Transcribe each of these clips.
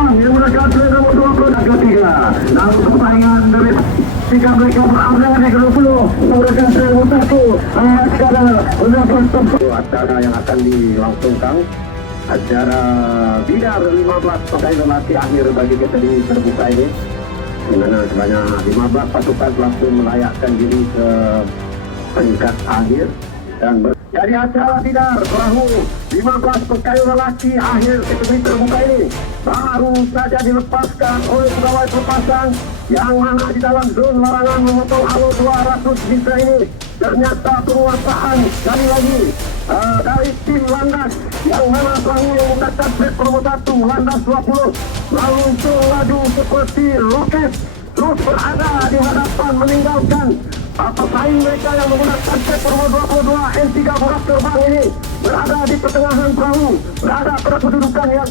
terbang yang menggunakan trek nomor 20 dan ketiga. Namun persaingan dari tiga mereka berada di grup 10 menggunakan trek nomor 1. Sekarang mendapat tempat acara yang akan dilangsungkan. Acara Bidar 15 pemain lelaki akhir bagi kita di terbuka ini, di mana sebanyak 15 pasukan langsung melayakkan diri ke peringkat akhir dan dari acara Bidar perahu 15 pekayu lelaki akhir kategori terbuka ini baru saja dilepaskan oleh pegawai pelepasan yang mana di dalam zon larangan memotong alur 200 meter ini ternyata penguasaan sekali lagi dari tim landas yang mana perahu yang menggunakan trek nomor 1 landas 20 langsung laju seperti roket terus berada di hadapan meninggalkan pesaing mereka yang menggunakan trek nomor 22 N3 borak terbang ini berada di pertengahan perahu, berada pada kedudukan yang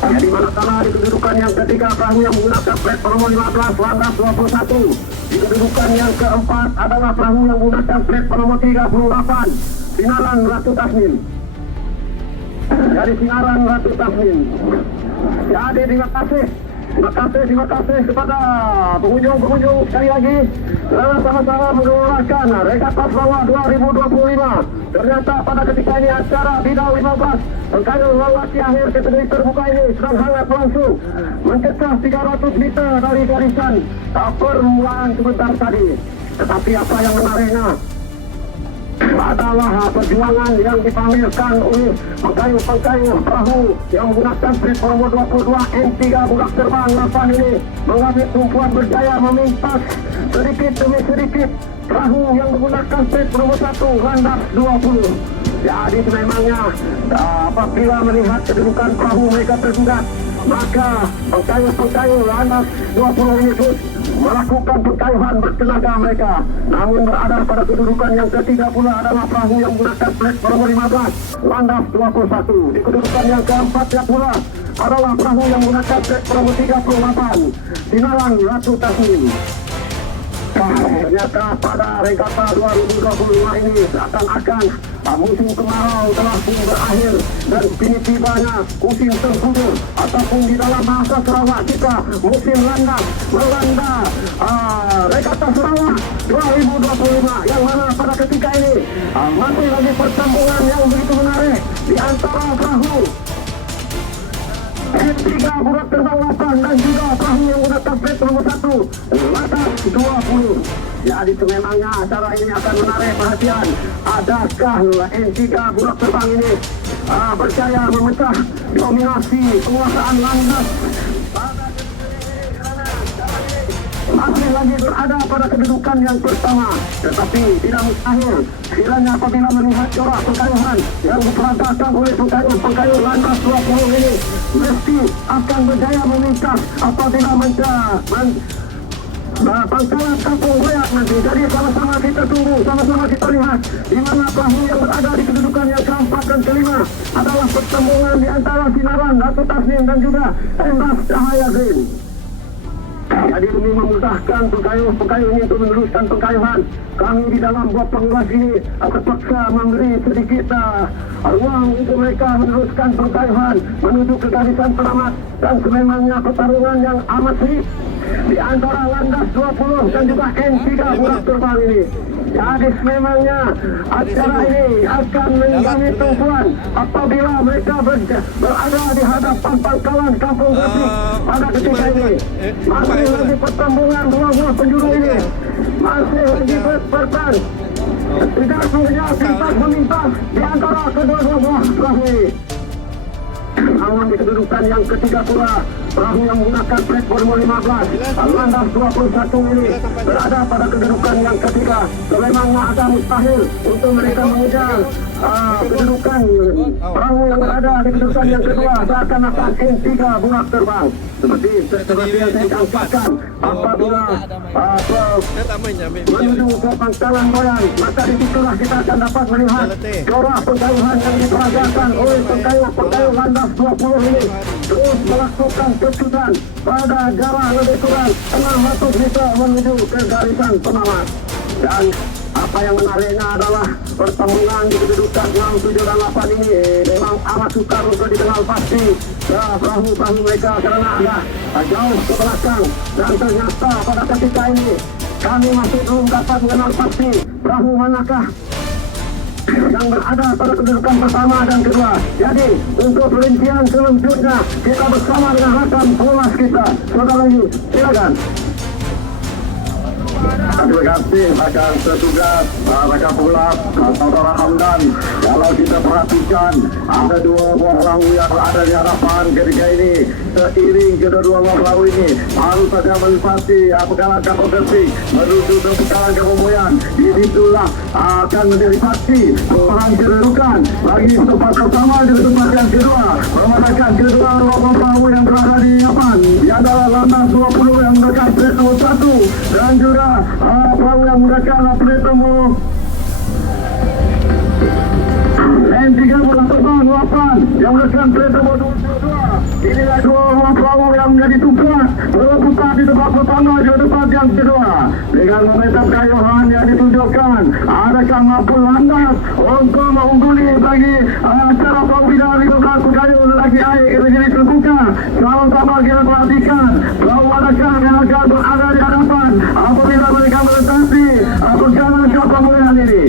di mana kala di kedudukan yang ketiga perahu yang menggunakan trek nomor 15 landas 21. Di kedudukan yang keempat adalah perahu yang menggunakan trek nomor 38 Sinaran Ratu Tasmin. Dari Sinaran Ratu Tasmin. Jadi terima kasih kepada pengunjung sekali lagi. Sama-sama menggunakan Regatta Sarawak 2025. Ternyata pada ketika ini acara Bidar 15 pekayu lelaki akhir kategori terbuka ini sedang hangat langsung mencecah 300 meter dari garisan permulaan sebentar tadi. Tetapi apa yang menariknya adalah perjuangan yang dipamerkan oleh pekayu perahu yang menggunakan trek nomor 22 N3 borak terbang 8 ini mengambil tumpuan berjaya memintas sedikit demi sedikit perahu yang menggunakan trek nomor 1 landas 20. Jadi memangnya apabila melihat kedudukan perahu mereka tergugat, maka pekayu landas 20 ini terus melakukan perkayuhan bertenaga mereka. Namun berada pada kedudukan yang ketiga pula adalah perahu yang menggunakan trek nomor 15 landas 21. Di kedudukan yang keempat pula adalah perahu yang menggunakan trek nomor 38 Sinaran Ratu Tasmin. Ternyata pada Regatta 2025 ini seakan-akan musim kemarau telah pun berakhir dan kini tibanya musim tersudur ataupun di dalam bahasa Sarawak kita musim landas melanda Regatta Sarawak 2025 yang mana pada ketika ini masih lagi pertembungan yang begitu menarik di antara perahu N3 borak terbang 8 dan juga perahu yang menggunakan trek nomor 1 landas 20. Jadi memangnya acara ini akan menarik perhatian. Adakah N3 borak terbang ini berjaya memecah dominasi penguasaan landas masih lagi berada pada kedudukan yang pertama, tetapi tidak mustahil kiranya apabila melihat corak pengkayuhan yang diperagakan oleh pengkayu landas 20 ini mesti akan berjaya memintas apabila pangkalan kampung Royak nanti. Jadi sama-sama kita tunggu, sama-sama kita lihat di mana perahu yang berada di kedudukan yang keempat dan kelima adalah pertembungan di antara Sinaran Ratu Tasmin dan juga Endras Cahaya Zain. Jadi demi memudahkan pekayu ini untuk meneruskan pengkayuhan, kami di dalam buat pengulas ini terpaksa memberi sedikit ruang untuk mereka meneruskan pengkayuhan menuju ke garisan selamat. Dan sememangnya pertarungan yang amat sengit di antara landas 20 dan juga N3 borak terbang ini. Jadi sememangnya acara ini akan mengalami tumpuan apabila mereka berada di hadapan pangkalan Kampung Gresik pada ketika ini. Masih lagi pertembungan dua buah penjuru ini, masih lagi berperang. Tidak punya pintas memintas di antara kedua buah perahu ini. Namun di kedudukan yang ketiga pula perahu yang menggunakan trek nomor 15 landas 21 ini berada pada kedudukan yang ketiga. Memangnya agak mustahil untuk mereka mengejar kedudukan perahu yang berada di kedudukan yang kedua seakan-akan N3 borak terbang. Seperti yang saya sampaikan, apabila menuju ke pangkalan Boyan, maka disitulah kita akan dapat melihat corak pengkayuhan yang diperagakan oleh pengkayu landas 20 ini terus melakukan pecutan pada jarak lebih kurang 600 meter menuju ke garisan penamat. Dan Apa yang menariknya adalah pertemuan di kedudukan 6, 7 dan 8 ini memang amat sukar untuk dikenal pasti perahu-perahu mereka karena ada jauh ke belakang, dan ternyata pada ketika ini kami masih belum dapat mengenal pasti perahu manakah yang berada pada kedudukan pertama dan kedua. Jadi untuk perincian selanjutnya kita bersama dengan rakan Polas kita, saudara Yu, silakan. Terima kasih akan petugas rakan Polas, saudara Hamdan. Kalau kita perhatikan ada dua buah perahu yang berada di hadapan ketika ini. Seiring kedua buah perahu ini baru saja melintasi pekarangan kapal Persik menuju ke pekarangan kapal Moyan. Itulah akan menjadi saksi perang kedudukan bagi tempat pertama dan tempat yang kedua. Permatakan kedua buah perahu yang berada di depan. Di adalah landas 20 yang mendekat plate nomor 1 dan juga perahu yang mendekat plate nomor N348 yang mendekat plate nomor 22. Inilah dua perahu yang menjadi tumpuan berputar di tempat pertama di tempat yang kedua. Dengan momentum kayuhan yang ditunjukkan, adakah mampu landas untuk mengungguli bagi acara perahu bidang 15 pegayuh lelaki air ini jadi terbuka. Sama-sama kita perhatikan perahu adakah yang akan berada di hadapan apabila mereka melintasi pekarangan kapal Moyan ini.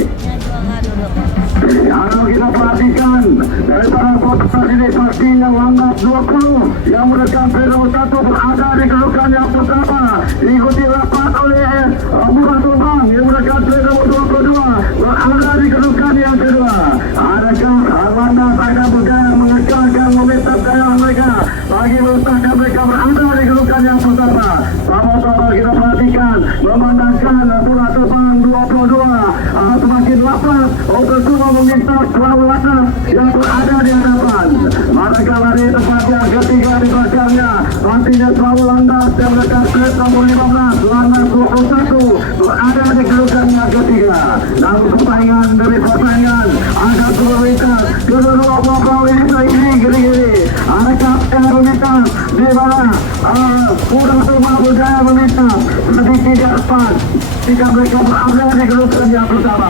Kalau kita perhatikan daripada kotak ini pastinya landas 20 yang mendekat plate nomor 1 berada di kedudukan yang pertama, diikuti rapat oleh Burak Turbang yang mendekat plate nomor 22 berada di kedudukan yang kedua. Adakah landas akan bergaya mengekalkan momentum gaya mereka bagi meletakkan mereka berada di kedudukan yang pertama? Sama-sama kita perhatikan memandangkan Burak Turbang 22 semakin lapar untuk semua meminta perahu landas yang berada di hadapan. Manakala di tempat yang ketiga di belakangnya nantinya perahu landas yang mendekat plate nomor 15 landas 21 berada di kedudukan yang ketiga. Dalam persaingan demi persaingan akan berlintas kedua perahu ini seiring gini-gini. Adakah yang memintas di mana Burak Turbang berjaya memintas sedikit di depan jika mereka berada di kedudukan yang pertama.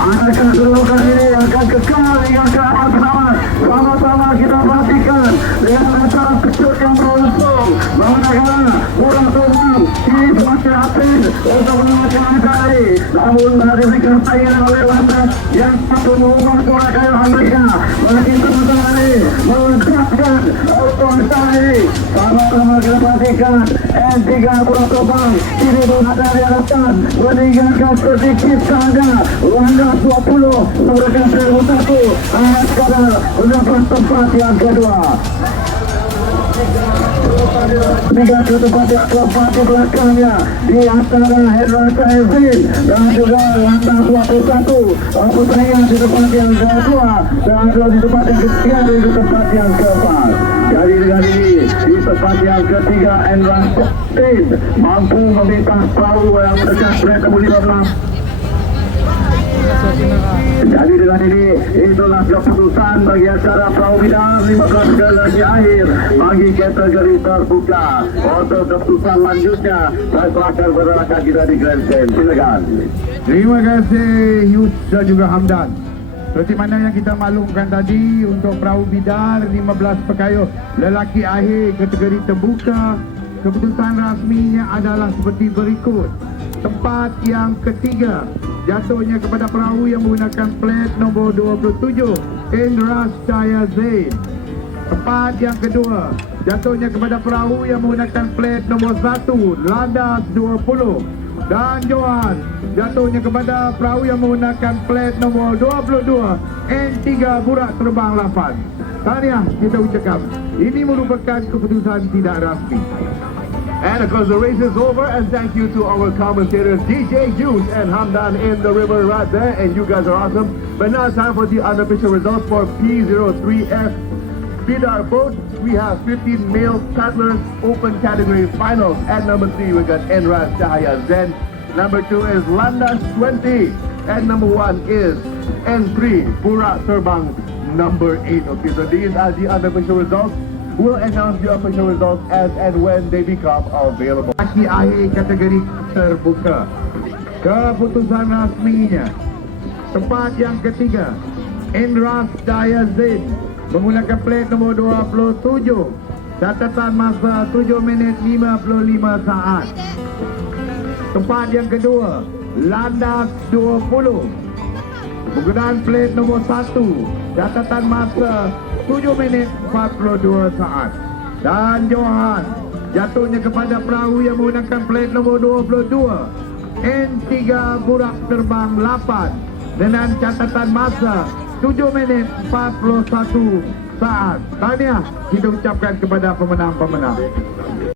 Adakah kedudukan ini akan kekal hingga ke arah pertama? Sama-sama kita perhatikan dengan acara kecil yang berlangsung manakala Burak Turbang ini semakin aktif untuk menemukan acara ini. Namun dari diberikan saingan oleh landas yang satu mengubah suara kayuhan mereka bagi teman-teman ini melengkapkan otoritas ini. Sama-sama kita perhatikan N3 Burak Turbang ini berada di hadapan meninggalkan sedikit saja landas 20 memberikan plate 1 sekarang mendapat tempat yang kedua. Tiga ke tempat yang keempat di belakangnya di antara Hendra Kaizin dan juga landas 21 persaingan di tempat yang kedua dan juga di tempat yang ketiga di tempat yang keempat. Jadi dengan ini di tempat yang ketiga Hendra Kaizin mampu memintas perahu yang mendekat plate nomor 15. Jadi dengan ini itulah keputusan bagi acara perahu bidang 15 generasi akhir bagi kategori terbuka. Untuk keputusan lanjutnya saya serahkan kepada rakan kita di Grand Stand. Silakan. Terima kasih Yus dan juga Hamdan. Seperti mana yang kita maklumkan tadi, untuk perahu bidang 15 pekayuh lelaki akhir kategori terbuka, keputusan rasminya adalah seperti berikut. Tempat yang ketiga jatuhnya kepada perahu yang menggunakan plate nombor 27 Indra Cahaya Zain. Tempat yang kedua jatuhnya kepada perahu yang menggunakan plate nombor 1 Landas 20. Dan Johan jatuhnya kepada perahu yang menggunakan plate nombor 22 N3 Burak Terbang 8. Tahniah kita ucapkan, ini merupakan keputusan tidak rasmi. And of course the race is over, and thank you to our commentators DJ Hughes and Hamdan in the river right there, and you guys are awesome. But now it's time for the unofficial results for P03F Bidar boat. We have 15 male paddlers open category finals. At number 3 we got Enras Cahaya Zen. Number 2 is Landas 20, and number 1 is N3 Burak Terbang number 8. Okay, so these are the unofficial results. We'll announce the official results as and when they become available. Laki akhir kategori terbuka. Keputusan rasminya, tempat yang ketiga, Indras Daya Zain menggunakan plate nombor 27, catatan masa 7 minit 55 saat. Tempat yang kedua, Landas 20 menggunakan plate nombor 1, catatan masa 7 minit 42 saat. Dan Johan jatuhnya kepada perahu yang menggunakan plate nombor 22, N3 Burak Terbang 8 dengan catatan masa 7 minit 41 saat. Tahniah kita ucapkan kepada pemenang-pemenang.